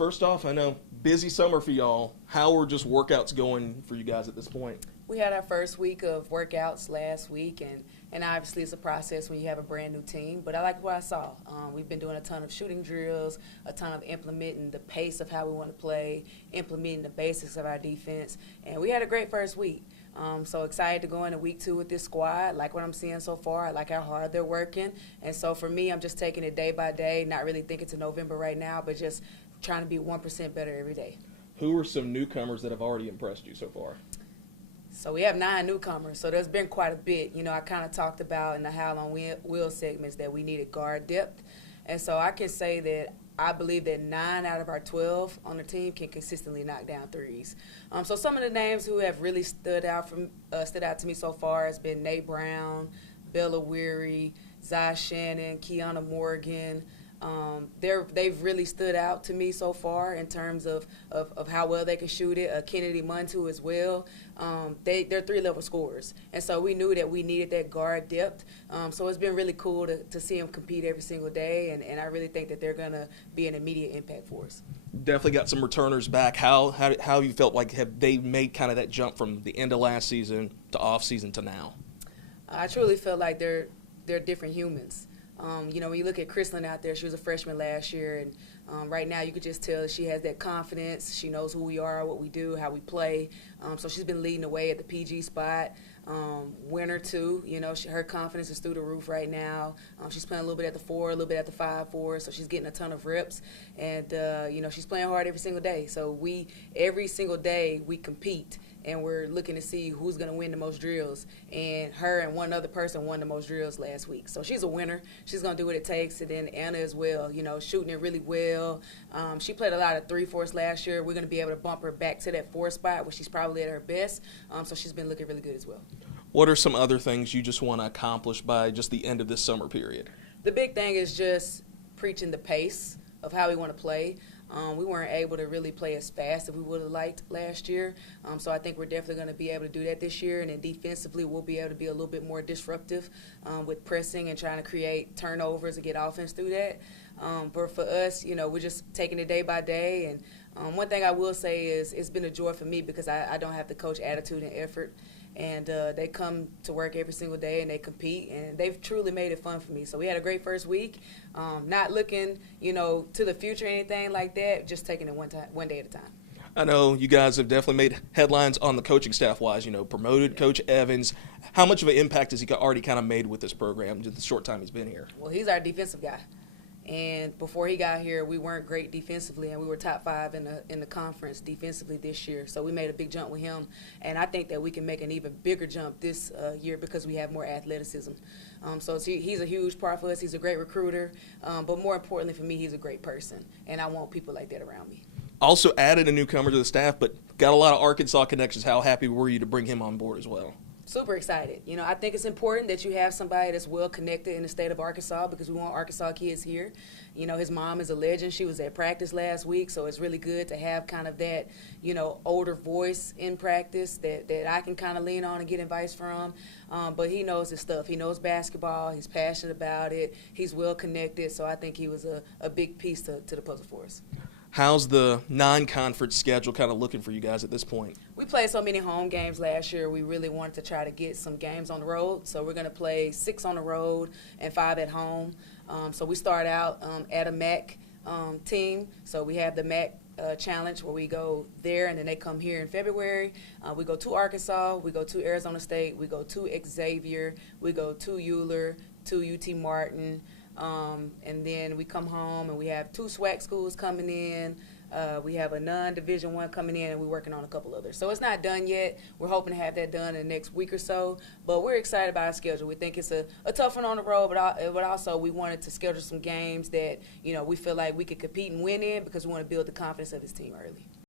first off, I know busy summer for y'all. How are just workouts going for you guys at this point? We had our first week of workouts last week, and obviously it's a process when you have a brand new team, but I like what I saw. We've been doing a ton of shooting drills, a ton of implementing the pace of how we want to play, implementing the basics of our defense, and we had a great first week. So excited to go into week 2 with this squad. Like what I'm seeing so far. I like how hard they're working. And so for me, I'm just taking it day by day, not really thinking to November right now, but just trying to be 1% better every day. Who are some newcomers that have already impressed you so far? So we have 9 newcomers, so there's been quite a bit. You know, I kind of talked about in the How Long Will segments that we needed guard depth. And so I can say that I believe that 9 out of our 12 on the team can consistently knock down threes. So some of the names who have really stood out to me so far has been Nate Brown, Bella Weary, Zai Shannon, Kiana Morgan. They've really stood out to me so far in terms of how well they can shoot it. Kennedy Muntu as well. They're 3-level scorers. And so we knew that we needed that guard depth. So it's been really cool to see them compete every single day, and I really think that they're going to be an immediate impact for us. Definitely got some returners back. How you felt like have they made kind of that jump from the end of last season to off season to now? I truly feel like they're different humans. You know, when you look at Chrislyn out there, she was a freshman last year, and right now you could just tell she has that confidence. She knows who we are, what we do, how we play. So she's been leading the way at the PG spot. Winner too, you know, her confidence is through the roof right now. She's playing a little bit at the 4, a little bit at the 5-4, so she's getting a ton of reps. And, you know, she's playing hard every single day. So every single day we compete, and we're looking to see who's going to win the most drills. And her and one other person won the most drills last week. So she's a winner. She's going to do what it takes. And then Anna as well, you know, shooting it really well. She played a lot of 3-4s last year. We're going to be able to bump her back to that 4 spot where she's probably at her best. So she's been looking really good as well. What are some other things you just want to accomplish by just the end of this summer period? The big thing is just preaching the pace of how we want to play. We weren't able to really play as fast as we would have liked last year. So I think we're definitely going to be able to do that this year. And then defensively, we'll be able to be a little bit more disruptive with pressing and trying to create turnovers and get offense through that. But for us, you know, we're just taking it day by day. And one thing I will say is it's been a joy for me because I don't have to coach attitude and effort. And they come to work every single day and they compete, and they've truly made it fun for me. So we had a great first week, not looking, you know, to the future or anything like that, just taking it one day at a time. I know you guys have definitely made headlines on the coaching staff-wise, you know, promoted Coach Evans. How much of an impact has he already kind of made with this program in the short time he's been here? Well, he's our defensive guy. And before he got here, we weren't great defensively, and we were top 5 in the conference defensively this year. So we made a big jump with him, and I think that we can make an even bigger jump this year because we have more athleticism. So he's a huge part for us. He's a great recruiter, but more importantly for me, he's a great person, and I want people like that around me. Also added a newcomer to the staff, but got a lot of Arkansas connections. How happy were you to bring him on board as well? Super excited. You know, I think it's important that you have somebody that's well connected in the state of Arkansas because we want Arkansas kids here. You know, his mom is a legend. She was at practice last week, so it's really good to have kind of that, you know, older voice in practice that I can kind of lean on and get advice from. But he knows his stuff. He knows basketball. He's passionate about it. He's well connected, so I think he was a big piece to the puzzle for us. How's the non-conference schedule kind of looking for you guys at this point? We played so many home games last year. We really wanted to try to get some games on the road. So we're going to play 6 on the road and 5 at home. So we start out at a MAC team. So we have the MAC challenge where we go there, and then they come here in February. We go to Arkansas. We go to Arizona State. We go to Xavier. We go to Euler, to UT Martin. And then we come home and we have 2 SWAC schools coming in. We have a non-Division I coming in, and we're working on a couple others. So it's not done yet. We're hoping to have that done in the next week or so. But we're excited about our schedule. We think it's a tough one on the road, but also we wanted to schedule some games that, you know, we feel like we could compete and win in because we want to build the confidence of this team early.